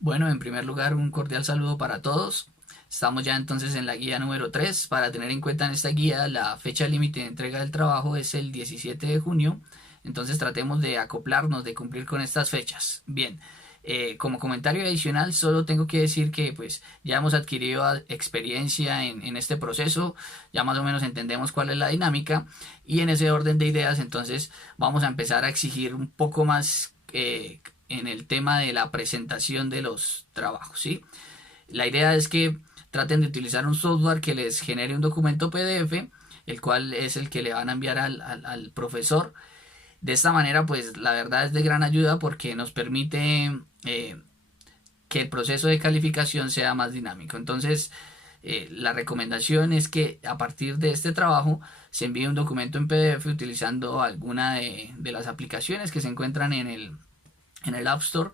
Bueno, en primer lugar, un cordial saludo para todos. Estamos ya entonces en la guía número 3. Para tener en cuenta en esta guía, la fecha límite de entrega del trabajo es el 17 de junio. Entonces tratemos de acoplarnos, de cumplir con estas fechas. Bien, como comentario adicional, solo tengo que decir que pues ya hemos adquirido experiencia en este proceso, ya más o menos entendemos cuál es la dinámica y en ese orden de ideas entonces vamos a empezar a exigir un poco más en el tema de la presentación de los trabajos, ¿sí? La idea es que traten de utilizar un software que les genere un documento PDF, el cual es el que le van a enviar al profesor. De esta manera, pues la verdad es de gran ayuda porque nos permite que el proceso de calificación sea más dinámico. Entonces, la recomendación es que a partir de este trabajo se envíe un documento en PDF utilizando alguna de las aplicaciones que se encuentran en el App Store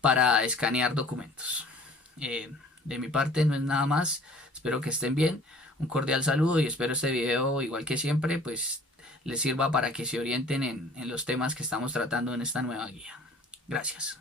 para escanear documentos. De mi parte no es nada más, espero que estén bien, un cordial saludo y espero este video igual que siempre pues les sirva para que se orienten en los temas que estamos tratando en esta nueva guía. Gracias.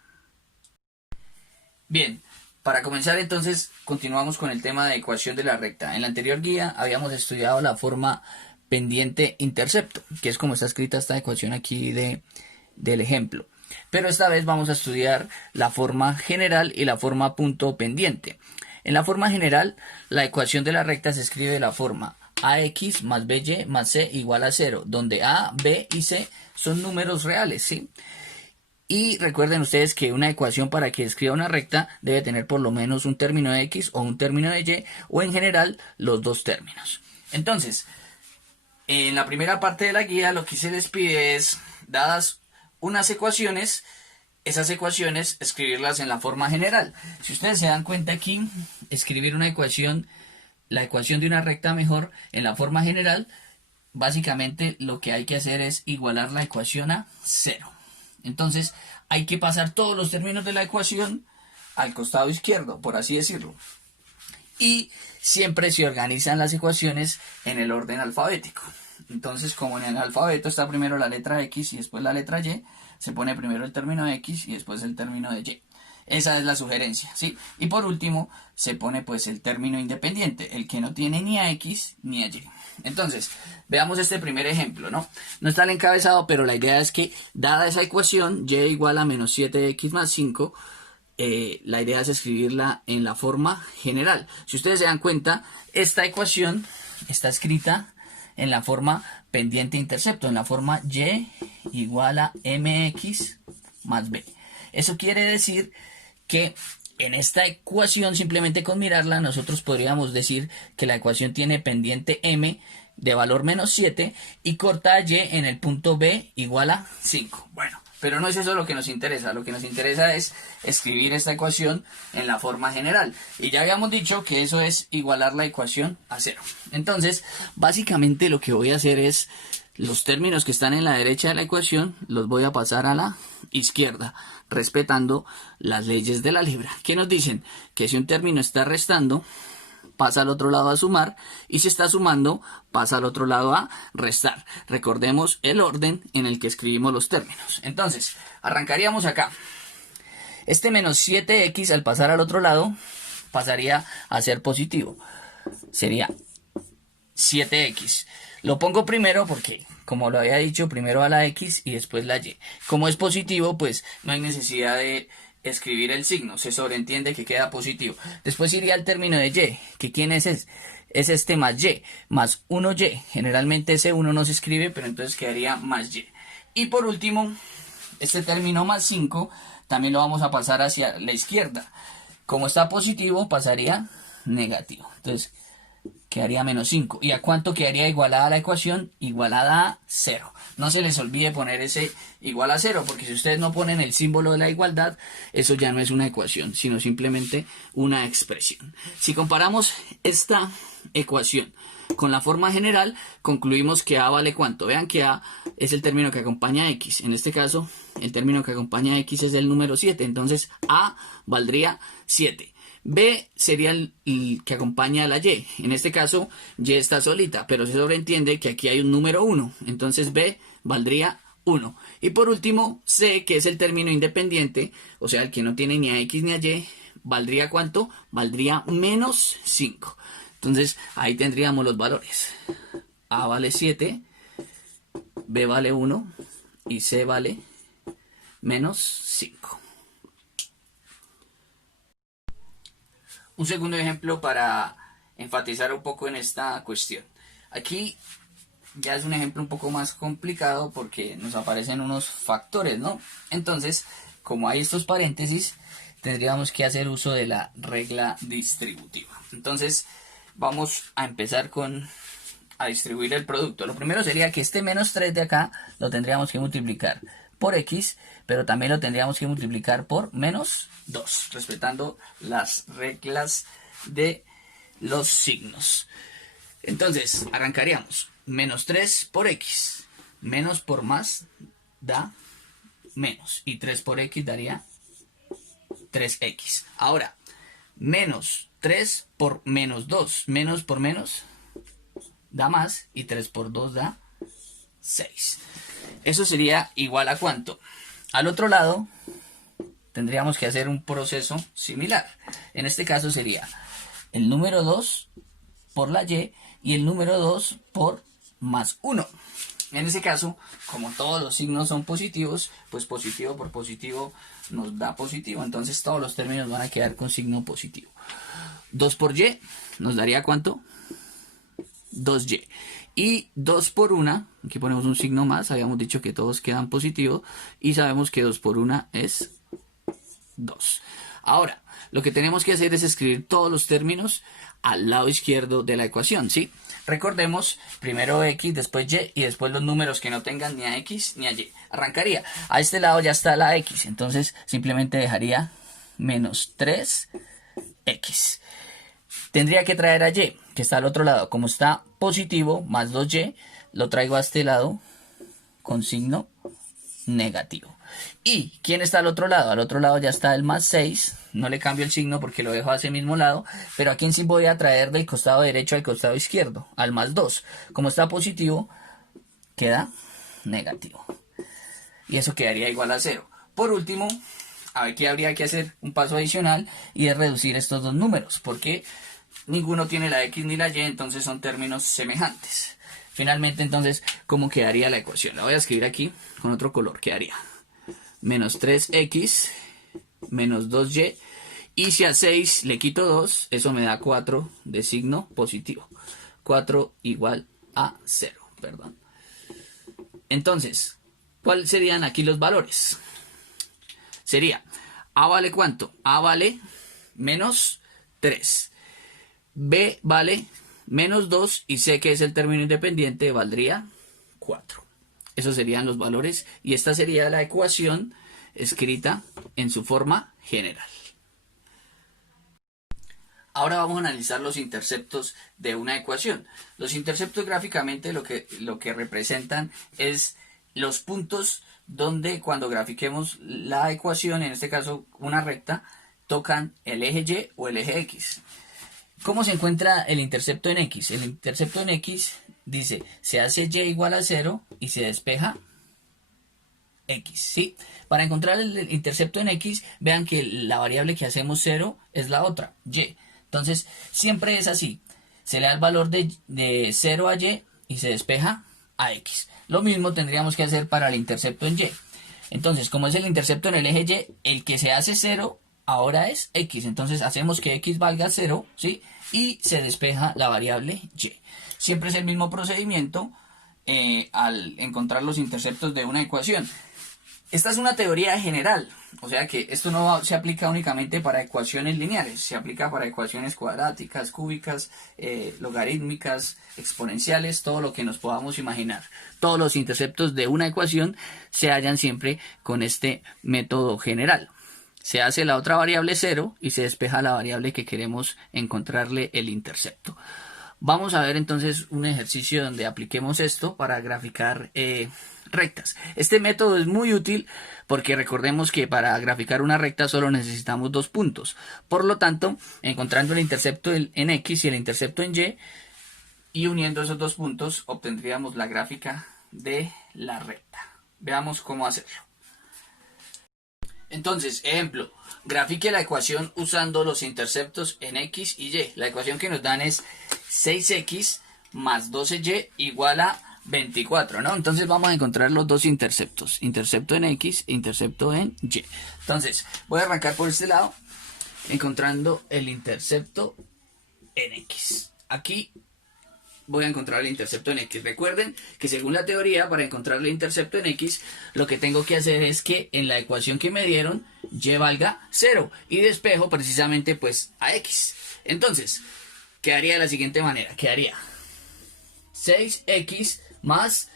Bien, para comenzar entonces continuamos con el tema de ecuación de la recta. En la anterior guía habíamos estudiado la forma pendiente-intercepto, que es como está escrita esta ecuación aquí del ejemplo. Pero esta vez vamos a estudiar la forma general y la forma punto pendiente. En la forma general, la ecuación de la recta se escribe de la forma ax más by más c igual a 0, donde a, b y c son números reales, ¿sí? Y recuerden ustedes que una ecuación para que escriba una recta debe tener por lo menos un término de x o un término de y, o en general los dos términos. Entonces, en la primera parte de la guía lo que se les pide es, dadas unas ecuaciones, esas ecuaciones escribirlas en la forma general. Si ustedes se dan cuenta aquí, escribir una ecuación, la ecuación de una recta mejor en la forma general, básicamente lo que hay que hacer es igualar la ecuación a 0. Entonces hay que pasar todos los términos de la ecuación al costado izquierdo, por así decirlo. Y siempre se organizan las ecuaciones en el orden alfabético. Entonces, como en el alfabeto está primero la letra X y después la letra Y, se pone primero el término de X y después el término de Y. Esa es la sugerencia, ¿sí? Y por último, se pone pues el término independiente, el que no tiene ni a X ni a Y. Entonces, veamos este primer ejemplo, ¿no? No está el encabezado, pero la idea es que, dada esa ecuación, Y igual a menos 7x más 5, la idea es escribirla en la forma general. Si ustedes se dan cuenta, esta ecuación está escrita en la forma pendiente-intercepto, en la forma y igual a mx más b. Eso quiere decir que en esta ecuación, simplemente con mirarla, nosotros podríamos decir que la ecuación tiene pendiente m de valor menos 7 y corta y en el punto b igual a 5. Bueno, pero no es eso lo que nos interesa. Lo que nos interesa es escribir esta ecuación en la forma general. Y ya habíamos dicho que eso es igualar la ecuación a 0. Entonces, básicamente lo que voy a hacer es los términos que están en la derecha de la ecuación los voy a pasar a la izquierda, respetando las leyes del álgebra, que nos dicen que si un término está restando, pasa al otro lado a sumar, y si está sumando, pasa al otro lado a restar. Recordemos el orden en el que escribimos los términos. Entonces, arrancaríamos acá. Este menos 7x al pasar al otro lado pasaría a ser positivo. Sería 7x. Lo pongo primero porque, como lo había dicho, primero a la x y después la y. Como es positivo, pues no hay necesidad de escribir el signo, se sobreentiende que queda positivo. Después iría al término de y, que quién es este más y, más 1y. Generalmente ese 1 no se escribe, pero entonces quedaría más y. Y por último, este término más 5 también lo vamos a pasar hacia la izquierda. Como está positivo, pasaría negativo. Entonces quedaría menos 5. ¿Y a cuánto quedaría igualada la ecuación? Igualada a 0. No se les olvide poner ese igual a 0, porque si ustedes no ponen el símbolo de la igualdad, eso ya no es una ecuación, sino simplemente una expresión. Si comparamos esta ecuación con la forma general, concluimos que a vale ¿cuánto? Vean que a es el término que acompaña a x. En este caso, el término que acompaña a x es el número 7. Entonces, a valdría 7. B sería el que acompaña a la y. En este caso, y está solita, pero se sobreentiende que aquí hay un número 1. Entonces, B valdría 1. Y por último, C, que es el término independiente, o sea, el que no tiene ni a X ni a Y, ¿valdría cuánto? Valdría menos 5. Entonces, ahí tendríamos los valores. A vale 7, B vale 1 y C vale menos 5. Un segundo ejemplo para enfatizar un poco en esta cuestión. Aquí ya es un ejemplo un poco más complicado porque nos aparecen unos factores, ¿no? Entonces, como hay estos paréntesis, tendríamos que hacer uso de la regla distributiva. Entonces, vamos a empezar a distribuir el producto. Lo primero sería que este menos 3 de acá lo tendríamos que multiplicar por X, pero también lo tendríamos que multiplicar por menos 2, respetando las reglas de los signos. Entonces, arrancaríamos. Menos 3 por X. Menos por más da menos. Y 3 por X daría 3X. Ahora, menos 3 por menos 2. Menos por menos da más. Y 3 por 2 da 6. Eso sería igual a ¿cuánto? Al otro lado, tendríamos que hacer un proceso similar. En este caso sería el número 2 por la Y y el número 2 por más 1. En ese caso, como todos los signos son positivos, pues positivo por positivo nos da positivo. Entonces todos los términos van a quedar con signo positivo. 2 por Y nos daría ¿cuánto? 2Y. Y 2 por 1, aquí ponemos un signo más, habíamos dicho que todos quedan positivos y sabemos que 2 por 1 es 2. Ahora, lo que tenemos que hacer es escribir todos los términos al lado izquierdo de la ecuación, ¿sí? Recordemos, primero X, después Y y después los números que no tengan ni a X ni a Y. Arrancaría. A este lado ya está la X, entonces simplemente dejaría menos 3X. Tendría que traer a Y, que está al otro lado. Como está positivo, más 2Y, lo traigo a este lado con signo negativo. ¿Y quién está al otro lado? Al otro lado ya está el más 6. No le cambio el signo porque lo dejo a ese mismo lado. Pero ¿a quién sí voy a traer del costado derecho al costado izquierdo? Al más 2. Como está positivo, queda negativo. Y eso quedaría igual a 0. Por último, aquí habría que hacer un paso adicional y es reducir estos dos números. Porque ninguno tiene la X ni la Y, entonces son términos semejantes. Finalmente, entonces, ¿cómo quedaría la ecuación? La voy a escribir aquí con otro color. Quedaría menos 3X menos 2Y. Y si a 6 le quito 2, eso me da 4 de signo positivo. 4 igual a 0, perdón. Entonces, ¿cuáles serían aquí los valores? Sería, A vale ¿cuánto? A vale menos 3. B vale menos 2 y C, que es el término independiente, valdría 4. Esos serían los valores y esta sería la ecuación escrita en su forma general. Ahora vamos a analizar los interceptos de una ecuación. Los interceptos gráficamente lo que representan es los puntos donde cuando grafiquemos la ecuación, en este caso una recta, tocan el eje Y o el eje X. ¿Cómo se encuentra el intercepto en X? El intercepto en X dice, se hace Y igual a 0 y se despeja X, ¿sí? Para encontrar el intercepto en X, vean que la variable que hacemos 0 es la otra, Y. Entonces, siempre es así. Se le da el valor de 0 a Y y se despeja a X. Lo mismo tendríamos que hacer para el intercepto en Y. Entonces, como es el intercepto en el eje Y, el que se hace 0 ahora es X. Entonces, hacemos que X valga 0, ¿sí? Y se despeja la variable Y. Siempre es el mismo procedimiento al encontrar los interceptos de una ecuación. Esta es una teoría general, o sea que esto no se aplica únicamente para ecuaciones lineales, se aplica para ecuaciones cuadráticas, cúbicas, logarítmicas, exponenciales, todo lo que nos podamos imaginar. Todos los interceptos de una ecuación se hallan siempre con este método general. Se hace la otra variable 0 y se despeja la variable que queremos encontrarle el intercepto. Vamos a ver entonces un ejercicio donde apliquemos esto para graficar rectas. Este método es muy útil porque recordemos que para graficar una recta solo necesitamos dos puntos. Por lo tanto, encontrando el intercepto en X y el intercepto en Y uniendo esos dos puntos obtendríamos la gráfica de la recta. Veamos cómo hacerlo. Entonces, ejemplo, grafique la ecuación usando los interceptos en X y Y. La ecuación que nos dan es 6X más 12Y igual a 24, ¿no? Entonces vamos a encontrar los dos interceptos. Intercepto en X e intercepto en Y. Entonces, voy a arrancar por este lado, encontrando el intercepto en X. Aquí voy a encontrar el intercepto en X. Recuerden que según la teoría, para encontrar el intercepto en X, lo que tengo que hacer es que en la ecuación que me dieron, Y valga 0. Y despejo precisamente pues a X. Entonces, quedaría de la siguiente manera. Quedaría 6X más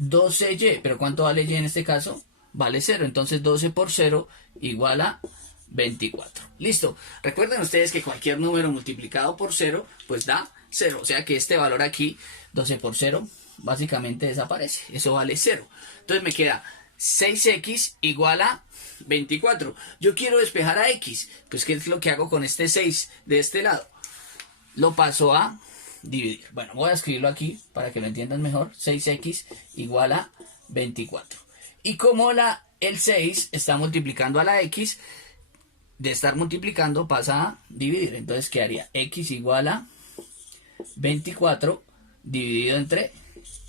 12Y. ¿Pero cuánto vale Y en este caso? Vale 0. Entonces 12 por 0 igual a 24. Listo. Recuerden ustedes que cualquier número multiplicado por 0 pues da 0. O sea que este valor aquí, 12 por 0, básicamente desaparece. Eso vale 0. Entonces me queda 6X igual a 24. Yo quiero despejar a X. Pues ¿qué es lo que hago con este 6 de este lado? Lo paso a dividir. Bueno, voy a escribirlo aquí para que lo entiendan mejor. 6X igual a 24. Y como el 6 está multiplicando a la X, de estar multiplicando pasa a dividir. Entonces quedaría X igual a 24 dividido entre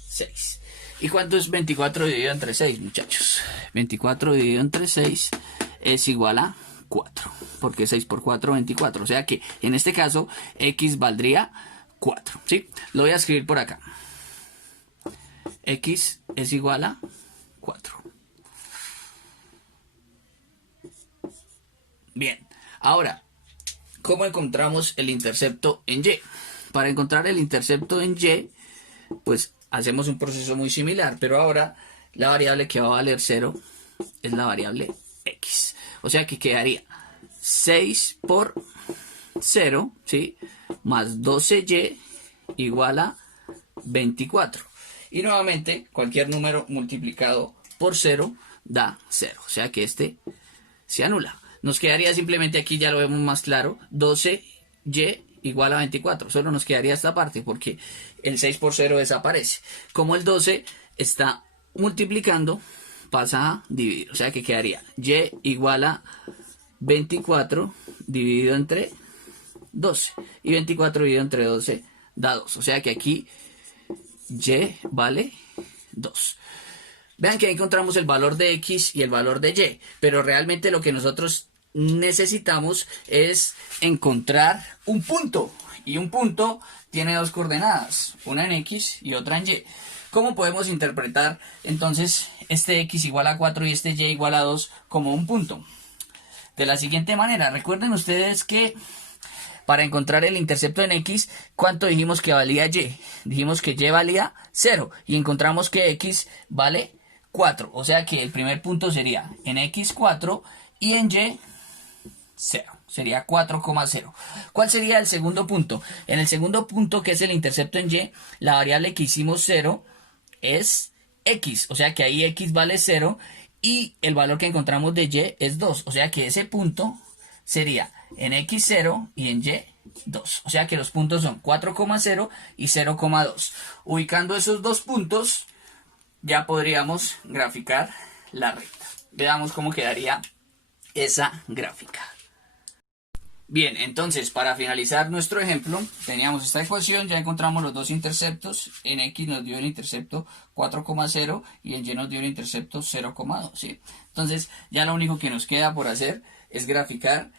6. ¿Y cuánto es 24 dividido entre 6, muchachos? 24 dividido entre 6 es igual a 4. Porque 6 por 4, 24. O sea que en este caso X valdría 4. ¿Sí? Lo voy a escribir por acá. X es igual a 4. Bien. Ahora, ¿cómo encontramos el intercepto en Y? Para encontrar el intercepto en Y, pues hacemos un proceso muy similar, pero ahora la variable que va a valer 0 es la variable X. O sea que quedaría 6 por 0, ¿sí? Más 12Y igual a 24. Y nuevamente, cualquier número multiplicado por 0 da 0. O sea que este se anula. Nos quedaría simplemente aquí, ya lo vemos más claro, 12Y igual a 24. Solo nos quedaría esta parte porque el 6 por 0 desaparece. Como el 12 está multiplicando, pasa a dividir. O sea que quedaría Y igual a 24 dividido entre 12. Y 24 dividido entre 12 da 2. O sea que aquí Y vale 2. Vean que ahí encontramos el valor de X y el valor de Y. Pero realmente lo que nosotros necesitamos es encontrar un punto. Y un punto tiene dos coordenadas. Una en X y otra en Y. ¿Cómo podemos interpretar entonces este X igual a 4 y este Y igual a 2 como un punto? De la siguiente manera. Recuerden ustedes que para encontrar el intercepto en X, ¿cuánto dijimos que valía Y? Dijimos que Y valía 0 y encontramos que X vale 4. O sea que el primer punto sería en X 4 y en Y 0. Sería 4,0. ¿Cuál sería el segundo punto? En el segundo punto, que es el intercepto en Y, la variable que hicimos 0 es X. O sea que ahí X vale 0 y el valor que encontramos de Y es 2. O sea que ese punto sería en X 0 y en Y 2. O sea que los puntos son 4,0 y 0,2. Ubicando esos dos puntos, ya podríamos graficar la recta. Veamos cómo quedaría esa gráfica. Bien, entonces para finalizar nuestro ejemplo, teníamos esta ecuación, ya encontramos los dos interceptos. En X nos dio el intercepto 4,0 y en Y nos dio el intercepto 0,2. ¿Sí? Entonces ya lo único que nos queda por hacer es graficar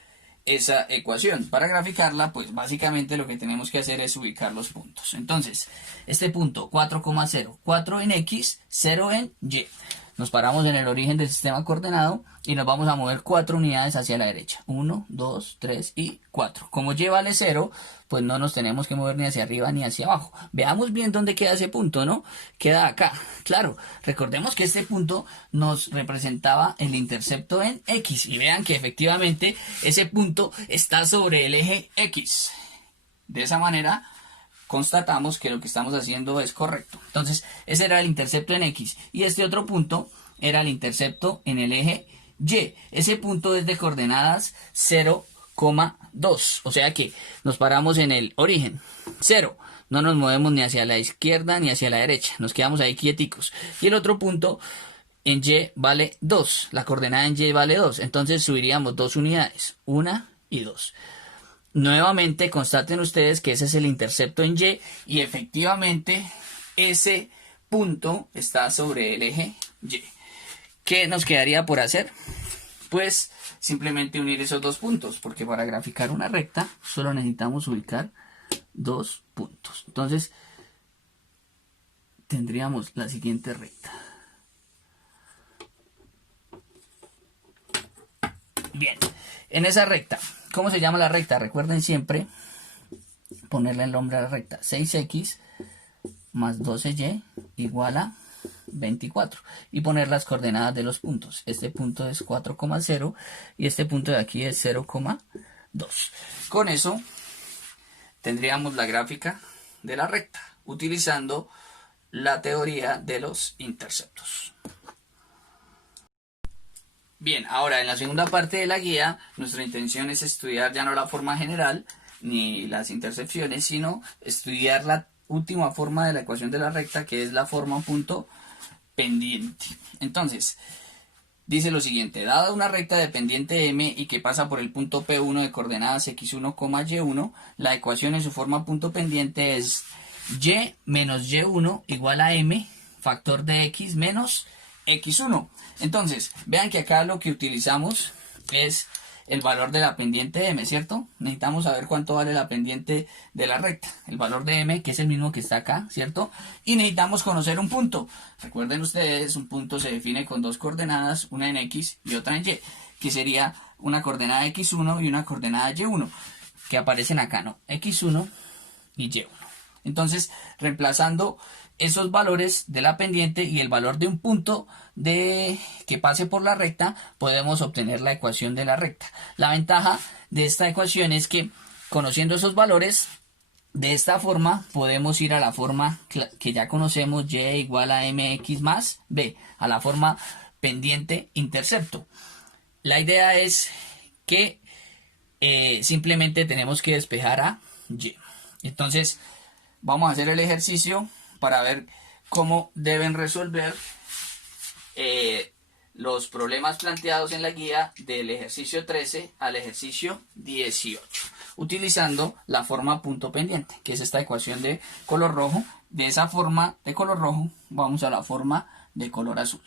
esa ecuación. Para graficarla, pues básicamente lo que tenemos que hacer es ubicar los puntos. Entonces, este punto 4,0, 4 en X, 0 en Y. Nos paramos en el origen del sistema coordenado y nos vamos a mover 4 unidades hacia la derecha. 1, 2, 3 y 4. Como Y vale 0, pues no nos tenemos que mover ni hacia arriba ni hacia abajo. Veamos bien dónde queda ese punto, ¿no? Queda acá. Claro, recordemos que este punto nos representaba el intercepto en X. Y vean que efectivamente ese punto está sobre el eje X. De esa manera constatamos que lo que estamos haciendo es correcto. Entonces, ese era el intercepto en X. Y este otro punto era el intercepto en el eje Y. Ese punto es de coordenadas 0,2. O sea que nos paramos en el origen. 0. No nos movemos ni hacia la izquierda ni hacia la derecha. Nos quedamos ahí quieticos. Y el otro punto en Y vale 2. La coordenada en Y vale 2. Entonces subiríamos 2 unidades. 1 y 2. Nuevamente constaten ustedes que ese es el intercepto en Y. Y efectivamente ese punto está sobre el eje Y. ¿Qué nos quedaría por hacer? Pues simplemente unir esos dos puntos. Porque para graficar una recta solo necesitamos ubicar dos puntos. Entonces tendríamos la siguiente recta. Bien, en esa recta, ¿cómo se llama la recta? Recuerden siempre ponerle el nombre a la recta. 6x más 12y igual a 24. Y poner las coordenadas de los puntos. Este punto es 4,0 y este punto de aquí es 0,2. Con eso tendríamos la gráfica de la recta, utilizando la teoría de los interceptos. Bien, ahora en la segunda parte de la guía, nuestra intención es estudiar ya no la forma general ni las intercepciones, sino estudiar la última forma de la ecuación de la recta, que es la forma punto pendiente. Entonces, dice lo siguiente: dada una recta de pendiente m y que pasa por el punto P1 de coordenadas x1, y1, la ecuación en su forma punto pendiente es y menos y1 igual a m factor de x menos x1. Entonces, vean que acá lo que utilizamos es el valor de la pendiente m, ¿cierto? Necesitamos saber cuánto vale la pendiente de la recta, el valor de m, que es el mismo que está acá, ¿cierto? Y necesitamos conocer un punto. Recuerden ustedes, un punto se define con dos coordenadas, una en x y otra en y, que sería una coordenada x1 y una coordenada y1, que aparecen acá, ¿no? x1 y y1. Entonces, reemplazando esos valores de la pendiente y el valor de un punto que pase por la recta, podemos obtener la ecuación de la recta. La ventaja de esta ecuación es que, conociendo esos valores, de esta forma podemos ir a la forma que ya conocemos, y igual a mx más b, a la forma pendiente intercepto. La idea es que simplemente tenemos que despejar a y. Entonces, vamos a hacer el ejercicio para ver cómo deben resolver los problemas planteados en la guía del ejercicio 13 al ejercicio 18, utilizando la forma punto pendiente, que es esta ecuación de color rojo. De esa forma de color rojo vamos a la forma de color azul.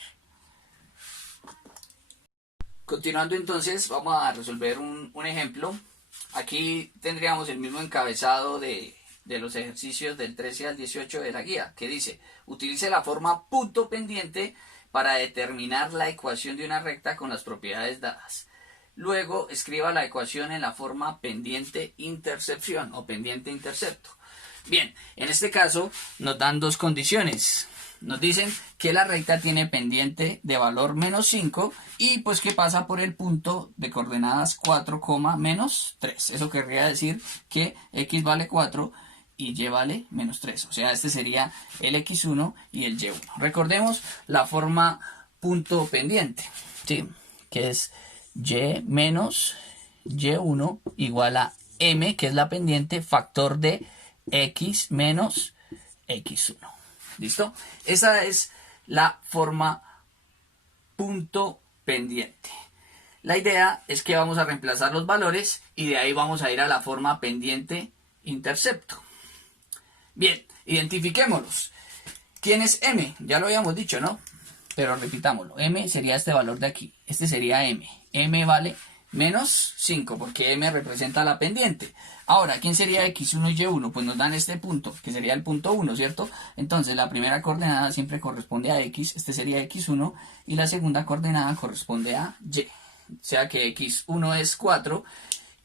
Continuando entonces, vamos a resolver un ejemplo. Aquí tendríamos el mismo encabezado de los ejercicios del 13 al 18 de la guía, que dice: utilice la forma punto pendiente para determinar la ecuación de una recta con las propiedades dadas. Luego escriba la ecuación en la forma pendiente intercepción o pendiente intercepto. Bien, en este caso nos dan dos condiciones. Nos dicen que la recta tiene pendiente de valor menos 5 y pues que pasa por el punto de coordenadas 4, menos 3. Eso querría decir que x vale 4 y y vale menos 3. O sea, este sería el x1 y el y1. Recordemos la forma punto pendiente, ¿sí? Que es y menos y1 igual a m, que es la pendiente, factor de x menos x1. ¿Listo? Esa es la forma punto pendiente. La idea es que vamos a reemplazar los valores y de ahí vamos a ir a la forma pendiente intercepto. Bien, identifiquémoslos. ¿Quién es m? Ya lo habíamos dicho, ¿no? Pero repitámoslo. M sería este valor de aquí. Este sería m. M vale menos 5 porque m representa la pendiente. Ahora, ¿quién sería x1 y y1? Pues nos dan este punto, que sería el punto 1, ¿cierto? Entonces, la primera coordenada siempre corresponde a x, este sería x1, y la segunda coordenada corresponde a y. O sea que x1 es 4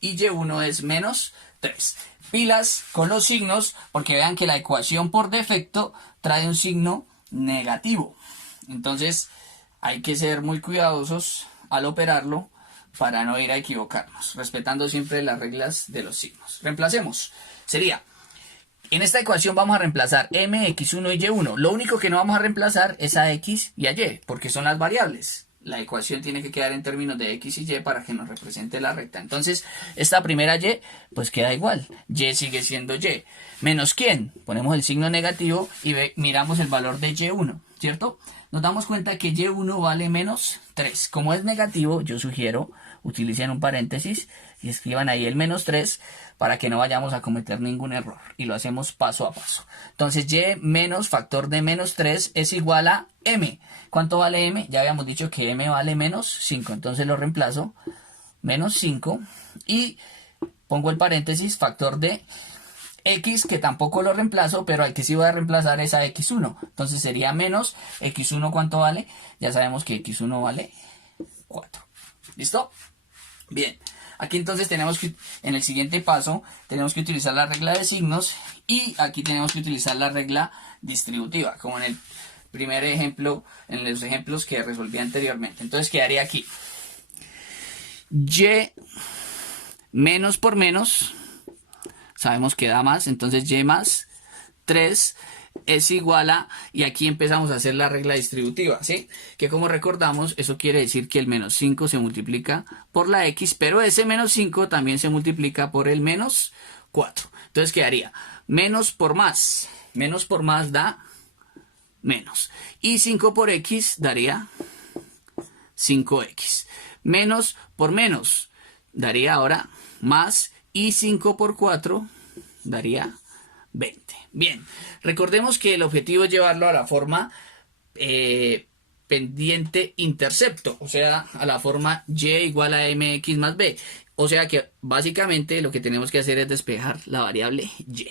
y y1 es menos 3. Pilas con los signos, porque vean que la ecuación por defecto trae un signo negativo. Entonces, hay que ser muy cuidadosos al operarlo para no ir a equivocarnos, respetando siempre las reglas de los signos. Reemplacemos. Sería, en esta ecuación vamos a reemplazar m, x1 y y1. Lo único que no vamos a reemplazar es a x y a y, porque son las variables. La ecuación tiene que quedar en términos de x y y para que nos represente la recta. Entonces, esta primera y, pues queda igual. Y sigue siendo y. ¿Menos quién? Ponemos el signo negativo y miramos el valor de y1. ¿cierto? Nos damos cuenta que y1 vale menos 3. Como es negativo, yo sugiero utilicen un paréntesis y escriban ahí el menos 3 para que no vayamos a cometer ningún error. Y lo hacemos paso a paso. Entonces, y menos factor de menos 3 es igual a m. ¿Cuánto vale m? Ya habíamos dicho que m vale menos 5. Entonces lo reemplazo, menos 5. Y pongo el paréntesis, factor de x, que tampoco lo reemplazo, pero al que sí voy a reemplazar es a x1. Entonces sería menos x1, ¿cuánto vale? Ya sabemos que x1 vale 4. ¿Listo? Bien. Aquí entonces tenemos que, en el siguiente paso, tenemos que utilizar la regla de signos y aquí tenemos que utilizar la regla distributiva, como en el primer ejemplo, en los ejemplos que resolví anteriormente. Entonces quedaría aquí y menos por menos, sabemos que da más, entonces y más 3 es igual a, y aquí empezamos a hacer la regla distributiva, ¿sí? Que como recordamos, eso quiere decir que el menos 5 se multiplica por la x, pero ese menos 5 también se multiplica por el menos 4. Entonces quedaría menos por más da menos. Y 5 por x daría 5x. Menos por menos daría ahora más, y 5 por 4 daría 20. Bien, recordemos que el objetivo es llevarlo a la forma pendiente intercepto, o sea, a la forma y igual a mx más b. O sea que básicamente lo que tenemos que hacer es despejar la variable y.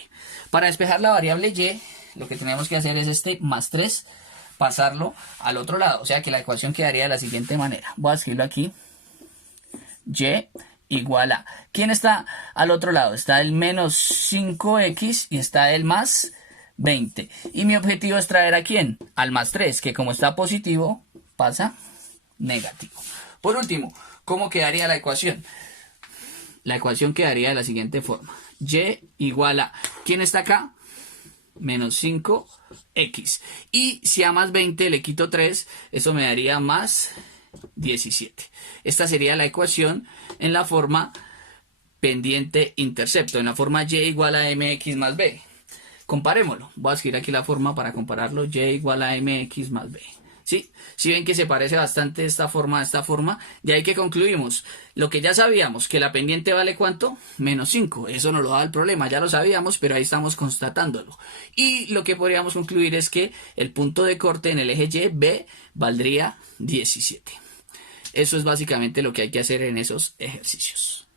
Para despejar la variable y, lo que tenemos que hacer es este más 3, pasarlo al otro lado. O sea que la ecuación quedaría de la siguiente manera. Voy a escribirlo aquí. Y igual a. ¿Quién está al otro lado? Está el menos 5x y está el más 20. Y mi objetivo es traer a ¿quién? Al más 3, que como está positivo, pasa negativo. Por último, ¿cómo quedaría la ecuación? La ecuación quedaría de la siguiente forma. Y igual a. ¿Quién está acá? Menos 5x. Y si a más 20 le quito 3, eso me daría más 17. Esta sería la ecuación en la forma pendiente intercepto, en la forma y igual a mx más b. Comparémoslo. Voy a escribir aquí la forma para compararlo. Y igual a mx más b. ¿Sí? Si ven que se parece bastante esta forma a esta forma, de ahí que concluimos lo que ya sabíamos, que la pendiente vale ¿cuánto? Menos 5. Eso no lo da el problema, ya lo sabíamos, pero ahí estamos constatándolo. Y lo que podríamos concluir es que el punto de corte en el eje Y, B, valdría 17. Eso es básicamente lo que hay que hacer en esos ejercicios.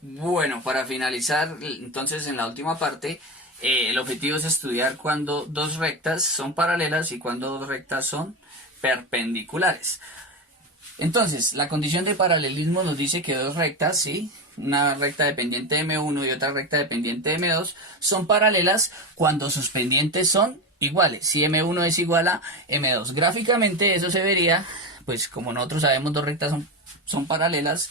Bueno, para finalizar, entonces en la última parte, el objetivo es estudiar cuando dos rectas son paralelas y cuando dos rectas son perpendiculares. Entonces, la condición de paralelismo nos dice que dos rectas, ¿sí? Una recta dependiente de M1 y otra recta dependiente de M2, son paralelas cuando sus pendientes son iguales. Si M1 es igual a M2. Gráficamente eso se vería, pues como nosotros sabemos, dos rectas son paralelas,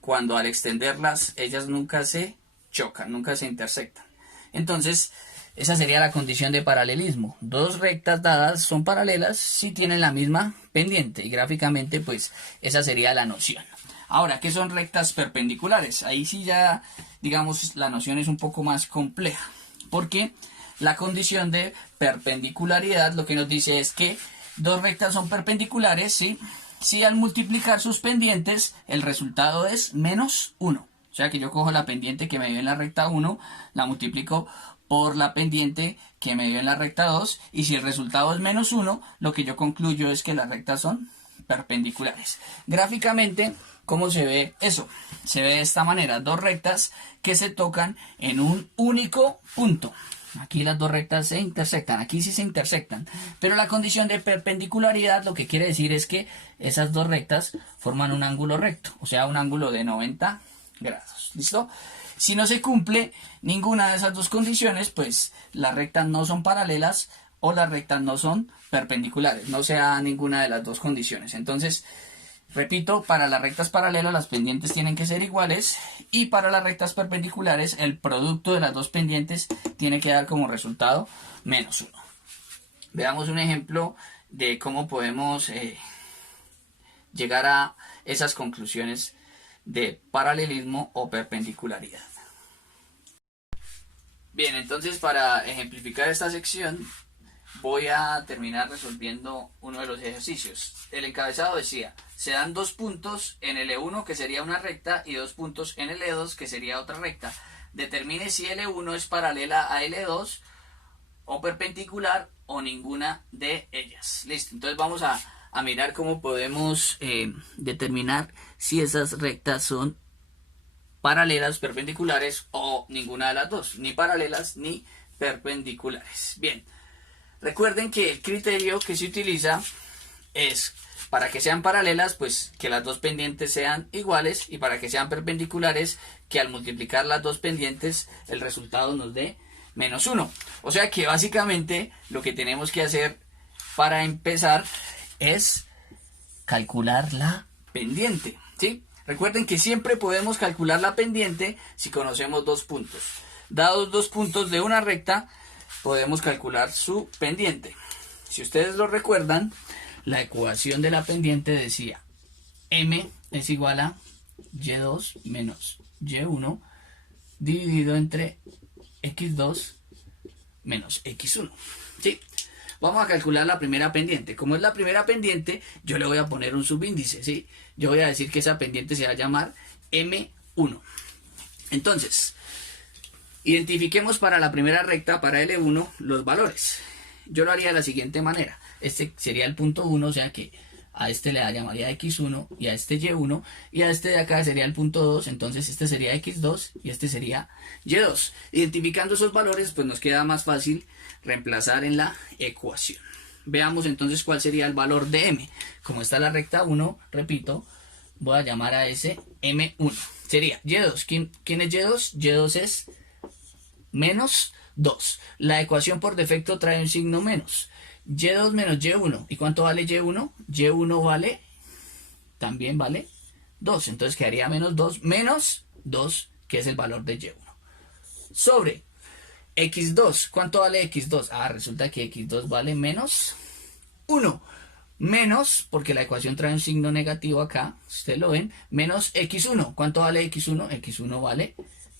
cuando al extenderlas ellas nunca se chocan, nunca se intersectan. Entonces, esa sería la condición de paralelismo. Dos rectas dadas son paralelas si tienen la misma pendiente. Y gráficamente, pues, esa sería la noción. Ahora, ¿qué son rectas perpendiculares? Ahí sí ya, digamos, la noción es un poco más compleja. Porque la condición de perpendicularidad lo que nos dice es que dos rectas son perpendiculares, ¿sí? Si al multiplicar sus pendientes, el resultado es menos 1. O sea que yo cojo la pendiente que me dio en la recta 1, la multiplico por la pendiente que me dio en la recta 2, y si el resultado es menos 1, lo que yo concluyo es que las rectas son perpendiculares. Gráficamente, ¿cómo se ve eso? Se ve de esta manera, dos rectas que se tocan en un único punto. Aquí las dos rectas se intersectan, aquí sí se intersectan, pero la condición de perpendicularidad lo que quiere decir es que esas dos rectas forman un ángulo recto, o sea, un ángulo de 90 grados. ¿Listo? Si no se cumple ninguna de esas dos condiciones, pues las rectas no son paralelas o las rectas no son perpendiculares, no se da ninguna de las dos condiciones. Entonces, repito, para las rectas paralelas las pendientes tienen que ser iguales y para las rectas perpendiculares el producto de las dos pendientes tiene que dar como resultado menos 1. Veamos un ejemplo de cómo podemos llegar a esas conclusiones de paralelismo o perpendicularidad. Bien, entonces para ejemplificar esta sección voy a terminar resolviendo uno de los ejercicios. El encabezado decía, se dan 2 puntos en el E1 que sería una recta y 2 puntos en el E2 que sería otra recta. Determine si L1 es paralela a L2 o perpendicular o ninguna de ellas. Listo, entonces vamos a mirar cómo podemos determinar si esas rectas son paralelas, perpendiculares o ninguna de las dos, ni paralelas ni perpendiculares. Bien, recuerden que el criterio que se utiliza es para que sean paralelas, pues que las dos pendientes sean iguales, y para que sean perpendiculares, que al multiplicar las dos pendientes el resultado nos dé -1. O sea que básicamente lo que tenemos que hacer para empezar es calcular la pendiente, ¿sí? Recuerden que siempre podemos calcular la pendiente si conocemos 2 puntos. Dados 2 puntos de una recta, podemos calcular su pendiente. Si ustedes lo recuerdan, la ecuación de la pendiente decía m es igual a y2 menos y1 dividido entre x2 menos x1. ¿Sí? Vamos a calcular la primera pendiente. Como es la primera pendiente, yo le voy a poner un subíndice, ¿sí? Yo voy a decir que esa pendiente se va a llamar M1. Entonces, identifiquemos para la primera recta, para L1, los valores. Yo lo haría de la siguiente manera. Este sería el punto 1, o sea que a este le llamaría x1 y a este y1, y a este de acá sería el punto 2, entonces este sería x2 y este sería y2. Identificando esos valores, pues nos queda más fácil reemplazar en la ecuación. Veamos entonces cuál sería el valor de m. Como está la recta 1, repito, voy a llamar a ese m1. Sería y2. ¿Quién es y2? y2 es menos 2. La ecuación por defecto trae un signo menos. y2 menos y1. ¿Y cuánto vale y1? y1 vale, también vale 2. Entonces quedaría menos 2, menos 2, que es el valor de y1. Sobre x2. ¿Cuánto vale x2? Ah, resulta que x2 vale menos 1. Menos, porque la ecuación trae un signo negativo acá, ustedes lo ven, menos x1. ¿Cuánto vale x1? x1 vale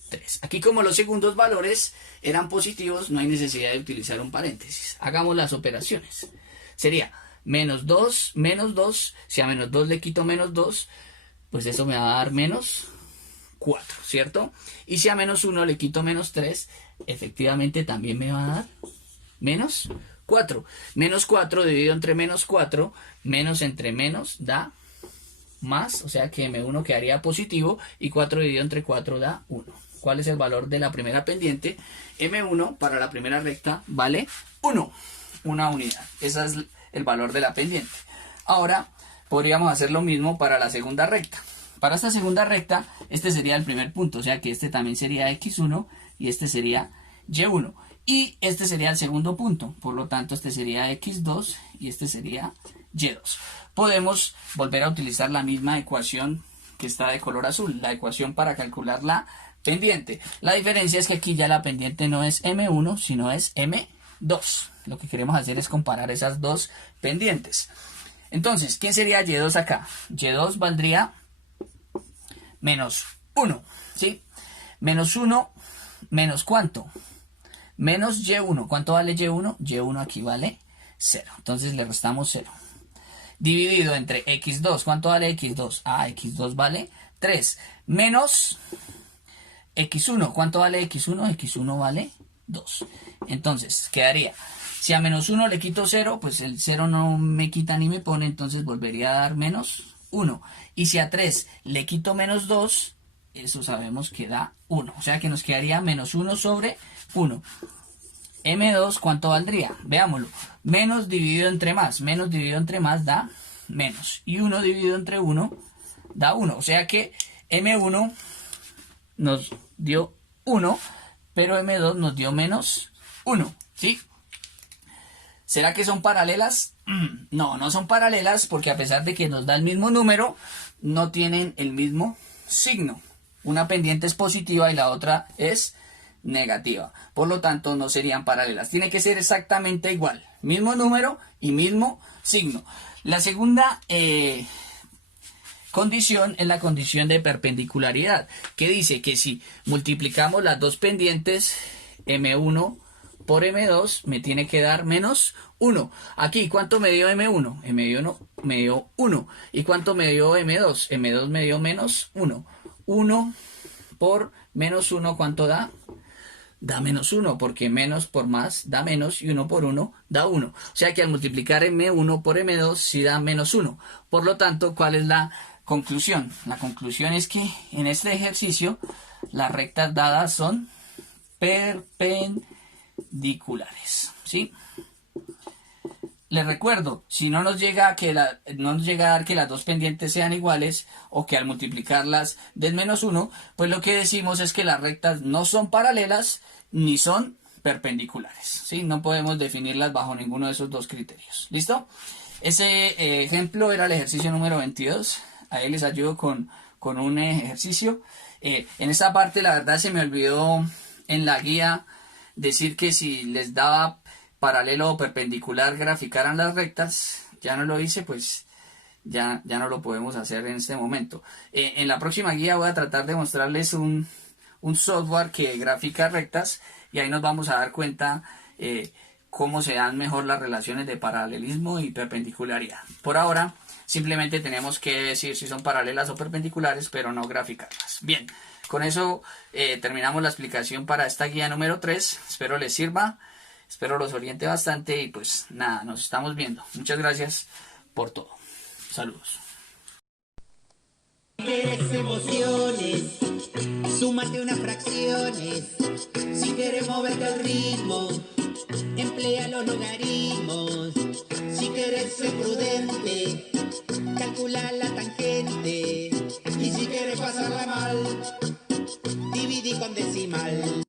3. Aquí, como los segundos valores eran positivos, no hay necesidad de utilizar un paréntesis. Hagamos las operaciones. Sería menos 2, menos 2. Si a menos 2 le quito menos 2, pues eso me va a dar menos 4, ¿cierto? Y si a menos 1 le quito menos 3, efectivamente también me va a dar menos 4. Menos 4 dividido entre menos 4, menos entre menos da más, o sea que M1 quedaría positivo, y 4 dividido entre 4 da 1. ¿Cuál es el valor de la primera pendiente? M1 para la primera recta vale 1, una unidad. Ese es el valor de la pendiente. Ahora podríamos hacer lo mismo para la segunda recta. Para esta segunda recta, este sería el primer punto, o sea que este también sería x1 y este sería y1. Y este sería el segundo punto, por lo tanto este sería x2 y este sería y2. Podemos volver a utilizar la misma ecuación que está de color azul, la ecuación para calcular la pendiente. La diferencia es que aquí ya la pendiente no es M1, sino es M2. Lo que queremos hacer es comparar esas dos pendientes. Entonces, ¿quién sería Y2 acá? Y2 valdría menos 1, ¿sí? Menos 1, ¿menos cuánto? Menos Y1. ¿Cuánto vale Y1? Y1 aquí vale 0. Entonces le restamos 0. Dividido entre x2. ¿Cuánto vale x2? Ah, x2 vale 3. Menos x1. ¿Cuánto vale x1? x1 vale 2. Entonces quedaría, si a menos 1 le quito 0, pues el 0 no me quita ni me pone, entonces volvería a dar menos 1. Y si a 3 le quito menos 2, eso sabemos que da 1. O sea que nos quedaría menos 1 sobre 1. M2, ¿cuánto valdría? Veámoslo. Menos dividido entre más. Menos dividido entre más da menos. Y 1 dividido entre 1 da 1. O sea que M1 nos dio 1, pero M2 nos dio menos 1. ¿Sí? ¿Será que son paralelas? No, no son paralelas, porque a pesar de que nos da el mismo número, no tienen el mismo signo. Una pendiente es positiva y la otra es negativa. Por lo tanto, no serían paralelas. Tiene que ser exactamente igual. Mismo número y mismo signo. La segunda condición es la condición de perpendicularidad, que dice que si multiplicamos las dos pendientes, M1 por M2 me tiene que dar menos 1. Aquí, ¿cuánto me dio M1? M1 me dio 1. ¿Y cuánto me dio M2? M2 me dio menos 1. 1 por menos 1, ¿cuánto da? Da menos 1, porque menos por más da menos y 1 por 1 da 1. O sea que al multiplicar M1 por M2 sí da menos 1. Por lo tanto, ¿cuál es la conclusión? La conclusión es que en este ejercicio las rectas dadas son perpendiculares, ¿sí? Les recuerdo, si no nos llega a dar que las dos pendientes sean iguales o que al multiplicarlas den menos 1, pues lo que decimos es que las rectas no son paralelas ni son perpendiculares, ¿sí? No podemos definirlas bajo ninguno de esos dos criterios. ¿Listo? Ese ejemplo era el ejercicio número 22. Ahí les ayudo con un ejercicio. En esta parte la verdad se me olvidó en la guía decir que si les daba paralelo o perpendicular graficaran las rectas. Ya no lo hice, pues ya no lo podemos hacer en este momento. En la próxima guía voy a tratar de mostrarles un software que grafica rectas y ahí nos vamos a dar cuenta cómo se dan mejor las relaciones de paralelismo y perpendicularidad. Por ahora simplemente tenemos que decir si son paralelas o perpendiculares, pero no graficarlas. Bien, con eso terminamos la explicación para esta guía número 3. Espero les sirva. Espero los oriente bastante y pues nada, nos estamos viendo. Muchas gracias por todo. Saludos. ¿Quieres emociones? Súmate unas fracciones. Si quieres moverte al ritmo, emplea los logaritmos. Si quieres ser prudente, calcula la tangente. Y si quieres pasarla mal, dividí con decimal.